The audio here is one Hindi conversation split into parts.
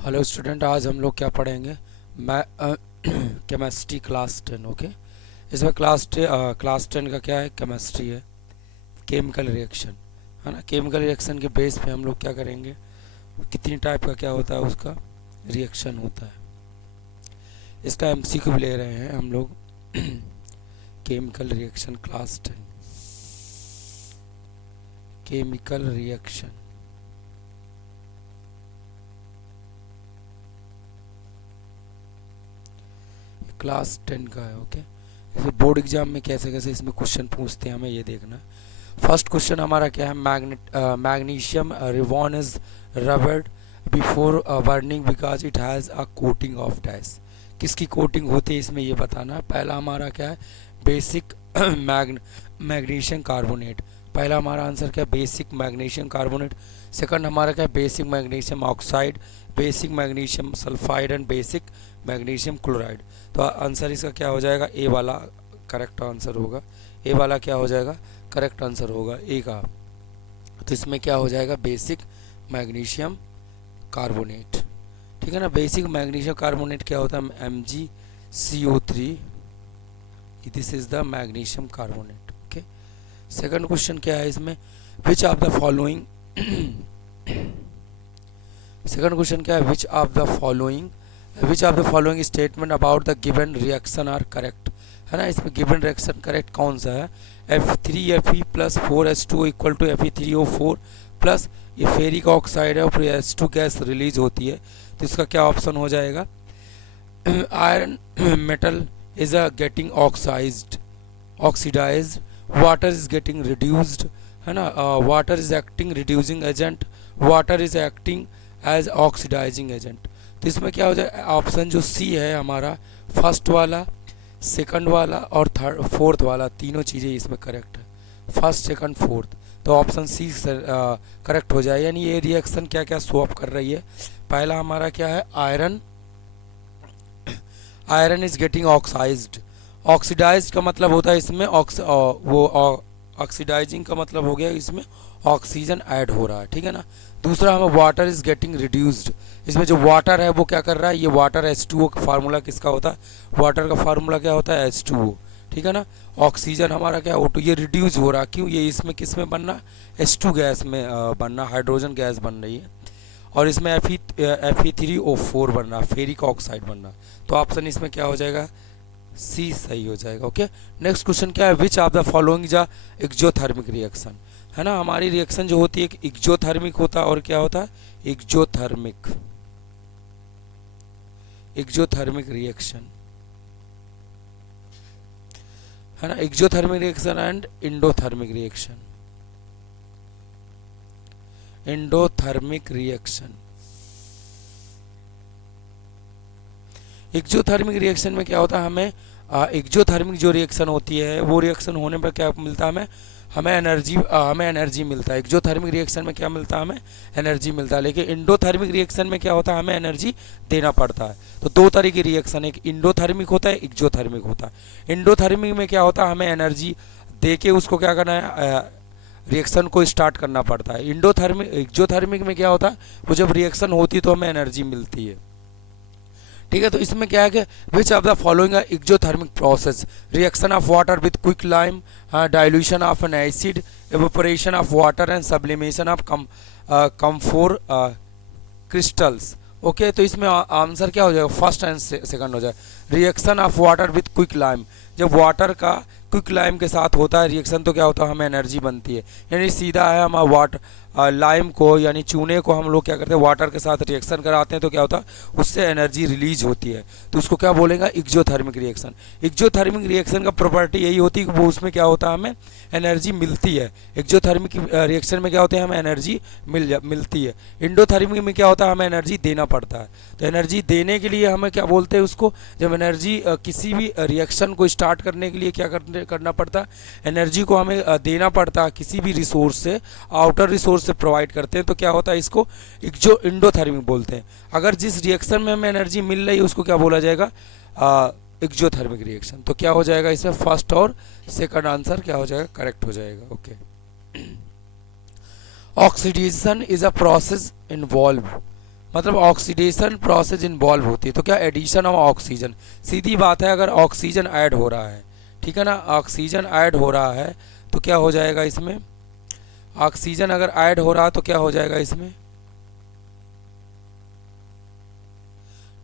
हेलो स्टूडेंट, आज हम लोग क्या पढ़ेंगे? मैं केमिस्ट्री क्लास 10। ओके, इसमें क्लास 10 का क्या है? केमिस्ट्री है, केमिकल रिएक्शन है ना। केमिकल रिएक्शन के बेस पे हम लोग क्या करेंगे, कितनी टाइप का क्या होता है उसका रिएक्शन होता है, इसका एमसीक्यू ले रहे हैं हम लोग। Chemical reaction class 10, chemical reaction class 10 का है। ओके, इसे बोर्ड एग्जाम में कैसे कैसे इसमें क्वेश्चन पूछते हैं हमें ये देखना है। फर्स्ट क्वेश्चन हमारा क्या है? Magnesium ribbon is rubbed before burning because it has a coating of dash. किसकी कोटिंग होती है इसमें ये बताना है। पहला हमारा क्या है? Basic magnesium carbonate. पहला हमारा आंसर क्या है? Basic magnesium carbonate. सेकंड हमारा क्या है? Basic magnesium oxide, basic magnesium sulphide and basic magnesium chloride. तो आंसर इसका क्या हो जाएगा? ए वाला करेक्ट आंसर होगा। ए वाला क्या हो जाएगा? करेक्ट आंसर होगा ए का। तो इसमें क्या हो जाएगा? Basic magnesium carbonate. ठीक है ना। बेसिक मैग्नीशियम कार्बोनेट क्या होता है? MgCO3, this is the magnesium carbonate. Okay, second question क्या है इसमें? Which of the following second question क्या है? Which of the following statement about the given reaction are correct, है ना। इसमें गिवन रिएक्शन करेक्ट कौन सा है? F3Fe plus 4H2 equal to Fe3O4 plus ये फेरिक ऑक्साइड है और फिर H2 गैस रिलीज होती है, तो इसका क्या ऑप्शन हो जाएगा? Iron metal is getting oxidised, water is getting reduced, है ना। Water is acting reducing agent, water is acting as oxidising agent. तो इसमें क्या हो जाए? ऑप्शन जो सी है हमारा, फर्स्ट वाला, सेकंड वाला और थर्ड फोर्थ वाला, तीनों चीज़ें इसमें करेक्ट है। फर्स्ट, सेकंड, फोर्थ, तो ऑप्शन सी करेक्ट हो जाए। यानी ये रिएक्शन क्या क्या शो अप कर रही है? पहला हमारा क्या है? आयरन इज गेटिंग ऑक्सीडाइज्ड का मतलब होता है इसमें ऑक्सीडाइजिंग का मतलब हो गया इसमें ऑक्सीजन ऐड हो रहा है। ठीक है ना। दूसरा हमें वाटर इज गेटिंग रिड्यूस्ड, इसमें जो वाटर है वो क्या कर रहा है? ये वाटर H2O का फार्मूला किसका होता है? वाटर का फार्मूला क्या होता है? H2O। ठीक है ना। ऑक्सीजन हमारा क्या O2, ये रिड्यूस हो रहा। क्यों? ये इसमें किस में बन रहा? H2 गैस में बनना, हाइड्रोजन गैस बन रही है। और इसमें Fe3O4 बन रहा, फेरिक ऑक्साइड बन रहा। तो ऑप्शन इसमें क्या हो जाएगा? सी सही हो जाएगा। ओके, नेक्स्ट क्वेश्चन क्या है? Which of the following is exothermic reaction, है ना। हमारी रिएक्शन जो होती है एक्जोथर्मिक होता है और क्या होता है? एक्जोथर्मिक रिएक्शन, है ना। Exothermic reaction and endothermic reaction. Exothermic reaction में क्या होता है? हमें एक्जोथर्मिक जो रिएक्शन होती है वो रिएक्शन होने पर क्या मिलता है? हमें एनर्जी मिलता है। एक्जोथर्मिक रिएक्शन में क्या मिलता है? हमें एनर्जी मिलता है। लेकिन इंडोथर्मिक रिएक्शन में क्या होता है? हमें एनर्जी देना पड़ता है। तो दो तरह की रिएक्शन है, एक इंडोथर्मिक होता है, एक्जोथर्मिक होता है। इंडोथर्मिक में क्या होता है? हमें एनर्जी दे के उसको क्या करना है? रिएक्शन को स्टार्ट करना पड़ता है। एक्जोथर्मिक में क्या होता है? वो जब रिएक्शन होती है तो हमें एनर्जी मिलती है। ठीक है। तो इसमें क्या है कि which of the following exothermic process? Reaction of water with quick lime, dilution of an acid, evaporation of water and sublimation of camphor crystals. Okay, तो इसमें आंसर क्या हो जाएगा? फर्स्ट एंड सेकंड हो जाए। Reaction of water with quick lime, जब वाटर का क्विक लाइम के साथ होता है रिएक्शन तो क्या होता है? हमें एनर्जी बनती है। यानी सीधा है, हम लाइम को यानी चूने को हम लोग क्या करते हैं? वाटर के साथ रिएक्शन कराते हैं तो क्या होता है? उससे एनर्जी रिलीज होती है। तो उसको क्या बोलेगा? Exothermic reaction. एक्जोथर्मिक रिएक्शन का प्रॉपर्टी यही होती है कि वो उसमें क्या होता है? हमें एनर्जी मिलती है। एक्जोथर्मिक रिएक्शन में क्या होते हैं? हमें एनर्जी मिलती है। इंडोथर्मिक में क्या होता है? हमें एनर्जी देना पड़ता है। तो एनर्जी देने के लिए हमें क्या बोलते हैं उसको? जब एनर्जी किसी भी रिएक्शन को स्टार्ट करने के लिए क्या करना पड़ता है? एनर्जी को हमें देना पड़ता है किसी भी रिसोर्स से, आउटर रिसोर्स से प्रोवाइड करते हैं तो क्या होता है? इसको इंडोथर्मिक बोलते हैं। अगर जिस रिएक्शन में हमें एनर्जी मिल रही है उसको क्या बोला जाएगा? Exothermic reaction. तो क्या हो जाएगा इसमें? फर्स्ट और सेकंड आंसर क्या हो जाएगा? करेक्ट हो जाएगा। Okay, oxidation is a process involve मतलब ऑक्सीडेशन प्रोसेस इन्वॉल्व होती है। तो क्या एडिशन ऑफ ऑक्सीजन, सीधी बात है, अगर ऑक्सीजन ऐड हो रहा है, ठीक है ना, ऑक्सीजन ऐड हो रहा है तो क्या हो जाएगा इसमें, ऑक्सीजन अगर ऐड हो रहा है तो क्या हो जाएगा इसमें,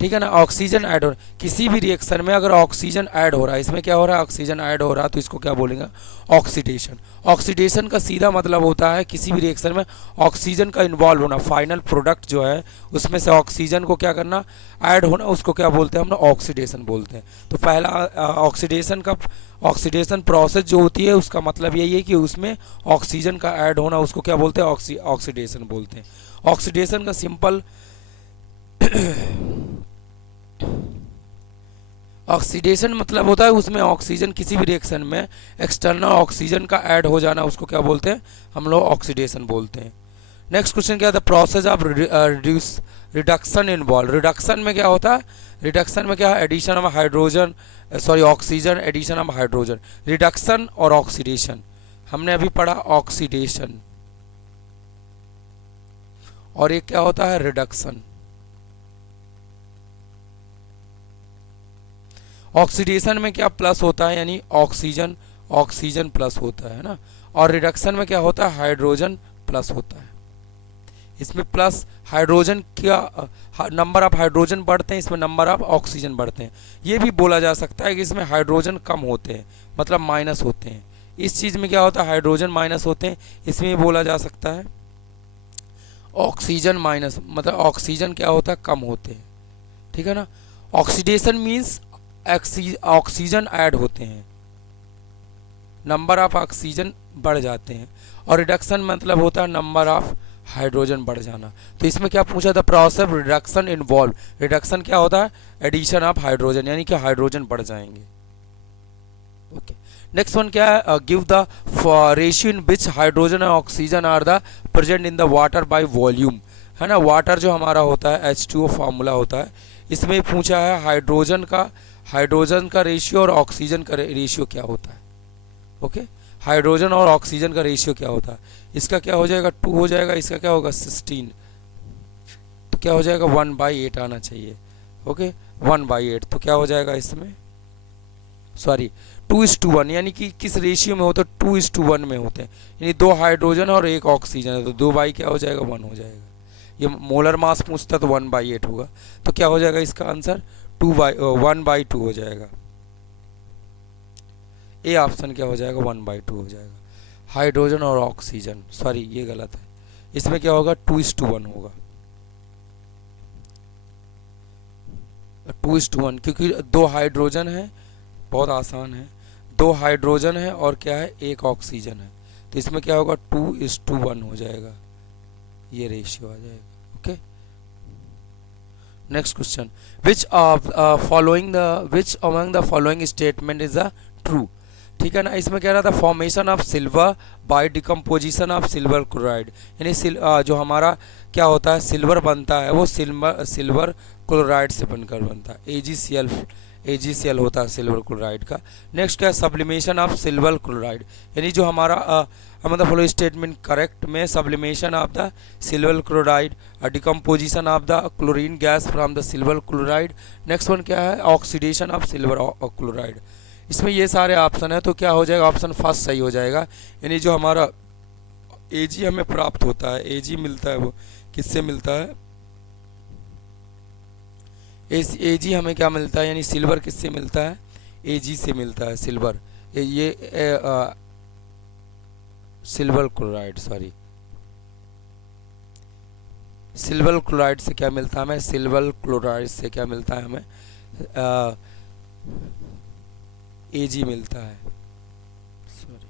ठीक है ना, ऑक्सीजन ऐड हो रहा है किसी भी रिएक्शन में, अगर ऑक्सीजन ऐड हो रहा है, इसमें क्या हो रहा है, ऑक्सीजन ऐड हो रहा है, तो इसको क्या बोलेंगे, ऑक्सीडेशन। ऑक्सीडेशन का सीधा मतलब होता है किसी भी रिएक्शन में ऑक्सीजन का इन्वॉल्व होना, फाइनल प्रोडक्ट जो है उसमें से ऑक्सीजन को क्या करना, ऐड होना, उसको क्या बोलते हैं हम लोग, ऑक्सीडेशन बोलते हैं। तो पहला ऑक्सीडेशन का, ऑक्सीडेशन प्रोसेस जो होती है उसका मतलब यही है कि उसमें ऑक्सीजन का ऐड होना, उसको क्या बोलते हैं, ऑक्सीडेशन बोलते हैं। ऑक्सीडेशन का सिंपल ऑक्सीडेशन मतलब होता है उसमें ऑक्सीजन, किसी भी रिएक्शन में एक्सटर्नल ऑक्सीजन का ऐड हो जाना, उसको क्या बोलते हैं हम लोग, ऑक्सीडेशन बोलते हैं। नेक्स्ट क्वेश्चन क्या था, process of reduction involve. Reduction में क्या होता है, रिडक्शन में क्या है, addition of hydrogen, sorry oxygen, addition of hydrogen. Reduction और ऑक्सीडेशन हमने अभी पढ़ा, ऑक्सीडेशन, और ये क्या होता है, रिडक्शन। ऑक्सीडेशन में क्या प्लस होता है, यानी ऑक्सीजन, ऑक्सीजन प्लस होता है ना, और रिडक्शन में क्या होता है, हाइड्रोजन प्लस होता है। इसमें प्लस हाइड्रोजन क्या, नंबर ऑफ हाइड्रोजन बढ़ते हैं, इसमें नंबर ऑफ ऑक्सीजन बढ़ते हैं। ये भी बोला जा सकता है कि इसमें हाइड्रोजन कम होते हैं, मतलब माइनस होते हैं। इस चीज़ में क्या होता है, हाइड्रोजन माइनस होते हैं, इसमें ये बोला जा सकता है ऑक्सीजन माइनस, मतलब ऑक्सीजन क्या होता है, कम होते हैं, ठीक है ना। ऑक्सीडेशन मीन्स ऑक्सीजन ऐड होते हैं, नंबर ऑफ ऑक्सीजन बढ़ जाते हैं, और रिडक्शन मतलब होता है नंबर ऑफ हाइड्रोजन बढ़ जाना। तो इसमें क्या पूछा था, प्रोसेस रिडक्शन इन्वॉल्व। रिडक्शन क्या होता है, एडिशन ऑफ हाइड्रोजन, यानी कि हाइड्रोजन बढ़ जाएंगे। ओके, नेक्स्ट वन क्या है, give the ratio in which hydrogen और oxygen are the present in the water by volume, है ना। वाटर जो हमारा होता है H2O फार्मूला होता है, इसमें पूछा है हाइड्रोजन का रेशियो और ऑक्सीजन का रेशियो क्या होता है। ओके, हाइड्रोजन और ऑक्सीजन का रेशियो क्या होता है, इसका क्या हो जाएगा, 2 हो जाएगा, इसका क्या होगा 16, तो क्या हो जाएगा 1/8 आना चाहिए। ओके, 1/8, तो क्या हो जाएगा इसमें, सॉरी 2:1, यानी कि किस रेशियो में होता है, 2:1 में होते हैं, यानी 2 हाइड्रोजन और 1 ऑक्सीजन है, तो 2 बाई क्या हो जाएगा, 1 हो जाएगा। ये मोलर मास पूछता तो 1/8 होगा, तो क्या हो जाएगा इसका आंसर 1/2 हो जाएगा। ए ऑप्शन क्या हो जाएगा, 1/2 हो जाएगा। हाइड्रोजन और ऑक्सीजन, सॉरी ये गलत है, इसमें क्या होगा 2:1 होगा, 2:1, क्योंकि 2 हाइड्रोजन है, बहुत आसान है, 2 हाइड्रोजन है और क्या है 1 ऑक्सीजन है, तो इसमें क्या होगा 2:1 हो जाएगा, ये रेशियो आ जाएगा। Okay, next question, which among the following statement is the true, ठीक है ना। इसमें कह रहा था formation of silver by decomposition of silver chloride, यानी जो हमारा क्या होता है सिल्वर बनता है वो सिल्वर क्लोराइड से बनकर बनता है, AgCl होता है सिल्वर क्लोराइड का। नेक्स्ट क्या है, सब्लिमेशन ऑफ सिल्वर क्लोराइड, यानी जो हमारा मतलब फॉलो स्टेटमेंट करेक्ट में sublimation of the silver chloride, decomposition of the chlorine gas from the silver chloride. Next one क्या है, ऑक्सीडेशन ऑफ सिल्वर क्लोराइड। इसमें ये सारे ऑप्शन है, तो क्या हो जाएगा, ऑप्शन फर्स्ट सही हो जाएगा, यानी जो हमारा Ag हमें प्राप्त होता है, Ag मिलता है वो किससे मिलता है, Ag हमें क्या मिलता है, यानी सिल्वर किससे मिलता है, Ag से मिलता है सिल्वर, ये silver chloride, sorry silver chloride से क्या मिलता है हमें, सिल्वर क्लोराइड से क्या मिलता है हमें, Ag मिलता है, सॉरी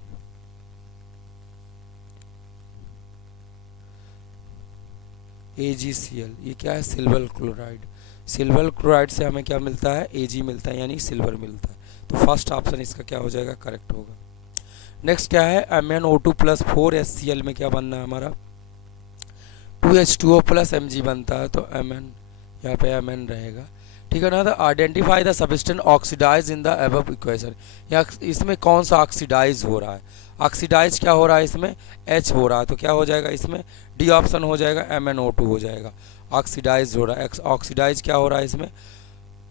AgCl, ये क्या है सिल्वर क्लोराइड, सिल्वर क्लोराइड से हमें क्या मिलता है, Ag मिलता है, यानी सिल्वर मिलता है, तो फर्स्ट ऑप्शन इसका क्या हो जाएगा, करेक्ट होगा। नेक्स्ट क्या है, MnO2 + 4HCl में क्या बनना है हमारा, 2H2O + Mg बनता है, तो Mn यहाँ पे Mn रहेगा, ठीक है ना। तो identify the substance oxidise in the above equation, या इसमें कौन सा ऑक्सीडाइज हो रहा है, ऑक्सीडाइज क्या हो रहा है इसमें, H हो रहा है, तो क्या हो जाएगा इसमें, डी ऑप्शन हो जाएगा, MnO2 हो जाएगा। ऑक्सीडाइज हो रहा है। ऑक्सीडाइज क्या हो रहा है इसमें,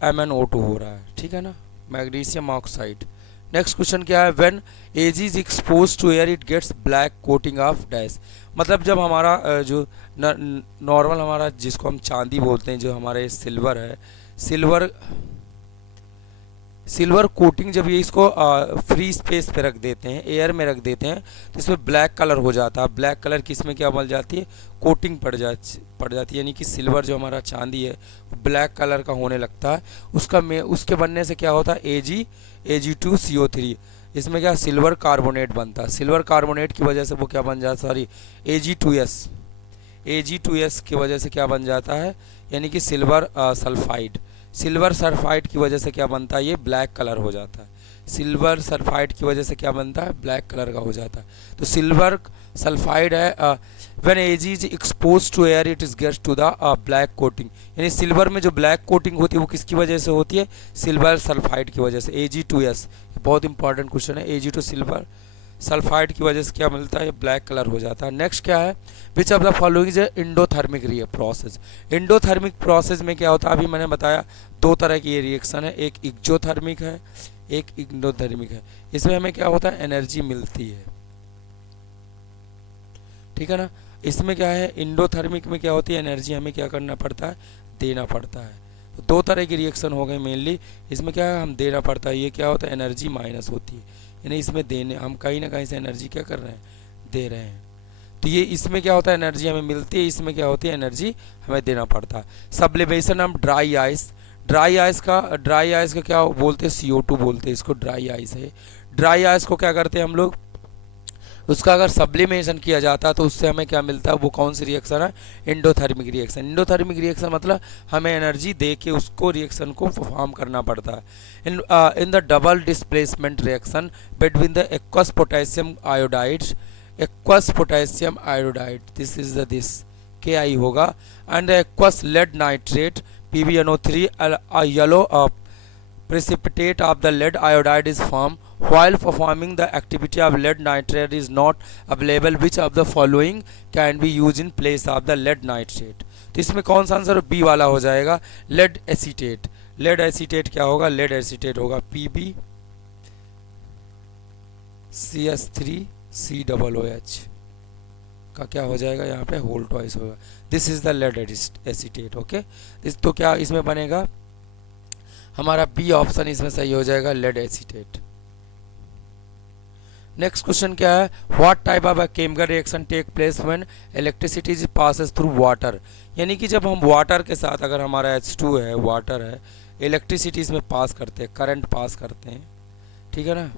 MnO2 हो रहा है, ठीक है ना, मैग्नीशियम ऑक्साइड। नेक्स्ट क्वेश्चन क्या है, when Ag is expose to air it gets black coating of dash. मतलब जब हमारा जो नॉर्मल हमारा जिसको हम चांदी बोलते हैं, जो हमारे सिल्वर है, सिल्वर कोटिंग जब ये इसको फ्री स्पेस पे रख देते हैं, एयर में रख देते हैं, तो इसमें ब्लैक कलर हो जाता है। ब्लैक कलर की इसमें क्या बन जाती है, कोटिंग पड़ जाती है, यानी कि सिल्वर जो हमारा चांदी है ब्लैक कलर का होने लगता है। उसके बनने से क्या होता है, Ag2CO3, इसमें क्या सिल्वर कार्बोनेट बनता है। सिल्वर कार्बोनेट की वजह से वो क्या बन जाता है, सॉरी Ag2S की वजह से क्या बन जाता है, यानी कि सिल्वर सल्फाइड। सिल्वर सल्फाइड की वजह से क्या बनता है, ये ब्लैक कलर हो जाता है। सिल्वर सल्फाइड की वजह से क्या बनता है, ब्लैक कलर का हो जाता है। तो सिल्वर सल्फाइड है, when Ag is expose to air it is gets to the black coating, यानी सिल्वर में जो ब्लैक कोटिंग होती है वो किसकी वजह से होती है, सिल्वर सल्फाइड की वजह से। Ag2S बहुत इंपॉर्टेंट क्वेश्चन है, Ag2 सिल्वर सल्फाइड की वजह से क्या मिलता है, ये ब्लैक कलर हो जाता है। नेक्स्ट क्या है, which of the following is endothermic process. Endothermic process में क्या होता है, अभी मैंने बताया दो तरह की ये रिएक्शन है, एक एक्सोथर्मिक है, एक एंडोथर्मिक है। इसमें हमें क्या होता है, एनर्जी मिलती है, ठीक है ना। इसमें क्या है, एंडोथर्मिक में क्या होती है, एनर्जी हमें क्या करना पड़ता है, देना पड़ता है। तो दो तरह की रिएक्शन हो गई मेनली, इसमें क्या है, हम देना पड़ता है, ये क्या होता है, एनर्जी माइनस होती है, यानी इसमें देने हम कहीं ना कहीं से एनर्जी क्या कर रहे हैं, दे रहे हैं। तो ये इसमें क्या होता है, एनर्जी हमें मिलती है, इसमें क्या होती है, एनर्जी हमें देना पड़ता है। Sublimation of dry ice, dry ice का क्या बोलते हैं, CO2 बोलते हैं इसको, ड्राई आइस है। ड्राई आइस को क्या करते हैं हम लोग, उसका अगर सब्लिमेशन किया जाता है तो उससे हमें क्या मिलता है, वो कौन सी रिएक्शन है, एंडोथर्मिक रिएक्शन। एंडोथर्मिक रिएक्शन मतलब हमें एनर्जी दे के उसको रिएक्शन को परफॉर्म करना पड़ता है। In the double displacement reaction between the aqueous potassium iodide, this is the this Ki होगा, and the aqueous lead nitrate PbNO3, a yellow precipitate of the lead iodide is formed. While performing the activity of lead nitrate is not available, which of the following can be used in place of the lead nitrate? तो इसमें कौन सा आंसर बी वाला हो जाएगा, लेड एसीटेट। लेड एसीटेट क्या होगा, लेड एसीटेट होगा PbCH3COOH का क्या हो जाएगा, यहाँ पे होल ट्वाइस होगा, this is the lead acetate. Okay, तो क्या इसमें बनेगा, हमारा बी ऑप्शन इसमें सही हो जाएगा, लेड एसीटेट। नेक्स्ट क्वेश्चन क्या है, what type of a chemical reaction take place when electricity passes through water. यानी कि जब हम वाटर के साथ, अगर हमारा H2 है, वाटर है, इलेक्ट्रिसिटी इसमें पास करते हैं, करंट पास करते हैं, ठीक है ना,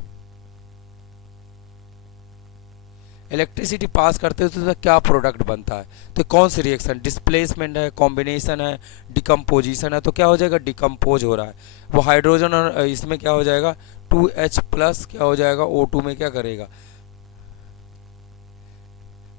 इलेक्ट्रिसिटी पास करते हैं तो क्या प्रोडक्ट बनता है, तो कौन सी रिएक्शन, डिस्प्लेसमेंट है, कॉम्बिनेशन है, डिकम्पोजिशन है, तो क्या हो जाएगा, डिकम्पोज हो रहा है। वो हाइड्रोजन और इसमें क्या हो जाएगा, 2H प्लस क्या हो जाएगा, O2 में क्या करेगा,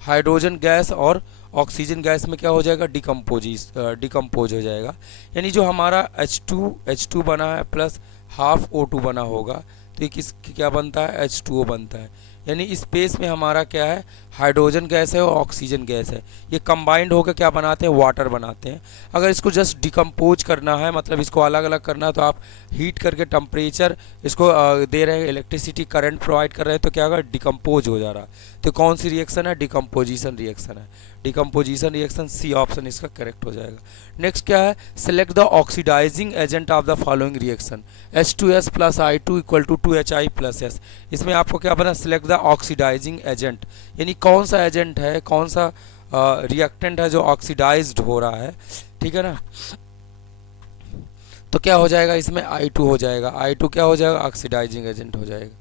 हाइड्रोजन गैस और ऑक्सीजन गैस में क्या हो जाएगा, डिकम्पोज हो जाएगा। यानी जो हमारा H2 बना है प्लस हाफ O2 बना होगा, तो ये क्या बनता है, H2O बनता है। यानी स्पेस में हमारा क्या है, हाइड्रोजन गैस है और ऑक्सीजन गैस है, ये कंबाइंड होकर क्या बनाते हैं, वाटर बनाते हैं। अगर इसको जस्ट डिकम्पोज करना है, मतलब इसको अलग अलग करना है, तो आप हीट करके टेम्परेचर इसको दे रहे हैं, इलेक्ट्रिसिटी करंट प्रोवाइड कर रहे हैं, तो क्या होगा, डिकम्पोज हो जा रहा है। तो कौन सी रिएक्शन है, डिकम्पोजिशन रिएक्शन है। डिकम्पोजिशन रिएक्शन सी ऑप्शन इसका करेक्ट हो जाएगा। नेक्स्ट क्या है, select the oxidising agent of the following reaction, H2S plus I2 equal to 2HI plus S। इसमें आपको क्या बना, सेलेक्ट द ऑक्सीडाइजिंग एजेंट, यानी कौन सा एजेंट है, कौन सा रिएक्टेंट है जो ऑक्सीडाइज्ड हो रहा है, ठीक है ना। तो क्या हो जाएगा, इसमें I2 हो जाएगा, I2 क्या हो जाएगा, ऑक्सीडाइजिंग एजेंट हो जाएगा।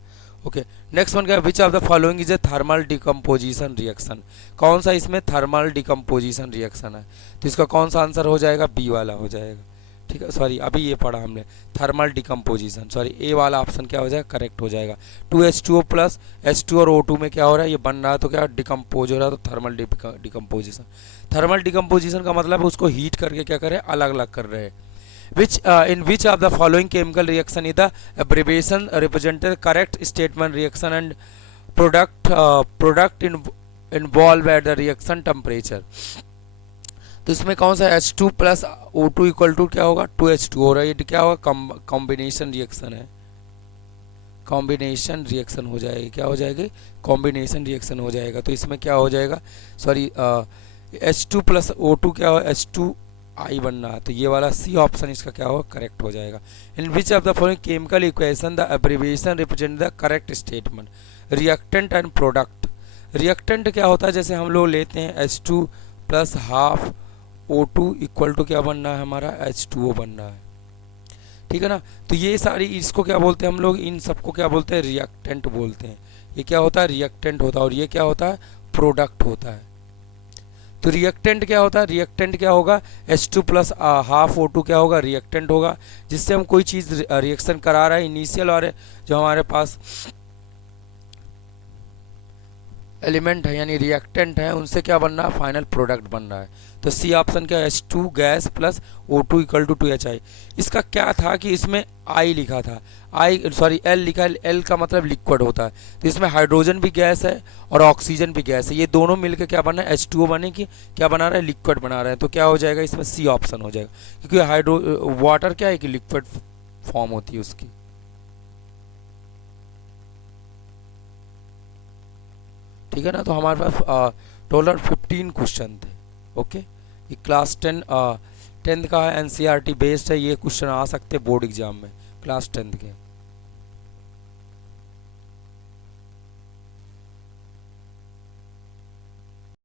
ओके, नेक्स्ट वन क्या है, which of the following is a thermal decomposition reaction. कौन सा इसमें थर्मल डिकम्पोजिशन रिएक्शन है, तो इसका कौन सा आंसर हो जाएगा, बी वाला हो जाएगा, ठीक है। सॉरी, अभी ये पढ़ा हमने थर्मल डिकम्पोजिशन, सॉरी ए वाला ऑप्शन क्या हो जाएगा, करेक्ट हो जाएगा। 2H2O प्लस H2 और O2 में क्या हो रहा है, ये बन रहा है, तो क्या डिकम्पोज हो रहा है, तो थर्मल डिकम्पोजिशन। थर्मल डिकम्पोजिशन का मतलब है उसको हीट करके क्या करें, अलग अलग कर रहे हैं। In which of the following chemical reaction is the abbreviation represented correct statement reaction and product involved at the reaction temperature। तो इसमें कौन सा H2 plus O2 equal to क्या होगा 2H2 हो रहा है, ये क्या होगा कॉम्बिनेशन रिएक्शन है, कॉम्बिनेशन रिएक्शन हो जाएगी, क्या हो जाएगी कॉम्बिनेशन रिएक्शन हो जाएगा। तो इसमें क्या हो जाएगा सॉरी H2 प्लस O2 क्या हो H2I बनना है, तो ये वाला सी ऑप्शन इसका क्या होगा करेक्ट हो जाएगा। In which of the following chemical equation the abbreviation represent the correct statement, reactant and product. Reactant क्या होता है, जैसे हम लोग लेते हैं H2 plus half O2 equal to क्या बनना है हमारा H2O बनना है, ठीक है ना। तो ये सारी इसको क्या बोलते हैं हम लोग, इन सबको क्या बोलते हैं रिएक्टेंट बोलते हैं। ये क्या होता है रिएक्टेंट होता है, और ये क्या होता है प्रोडक्ट होता है। तो रिएक्टेंट क्या होता है, रिएक्टेंट क्या होगा H2 प्लस हाफ O2 क्या होगा रिएक्टेंट होगा, जिससे हम कोई चीज़ रिएक्शन करा रहा है इनिशियल और जो हमारे पास एलिमेंट है यानी रिएक्टेंट है उनसे क्या बनना है फाइनल प्रोडक्ट बन रहा है। तो सी ऑप्शन क्या है H2 gas plus O2 equal to 2HI। इसका क्या था कि इसमें I लिखा था, L लिखा है, L का मतलब लिक्विड होता है। तो इसमें हाइड्रोजन भी गैस है और ऑक्सीजन भी गैस है, ये दोनों मिलकर क्या बना है H2O बने कि क्या बना रहा है लिक्विड बना रहे हैं। तो क्या हो जाएगा इसमें सी ऑप्शन हो जाएगा, क्योंकि वाटर क्या है कि लिक्विड फॉर्म होती है उसकी। ठीक है ना। तो हमारे पास टोटल 15 क्वेश्चन थे। ओके, ये क्लास 10th का एनसीईआरटी बेस्ड है, ये क्वेश्चन आ सकते हैं बोर्ड एग्जाम में क्लास 10th के।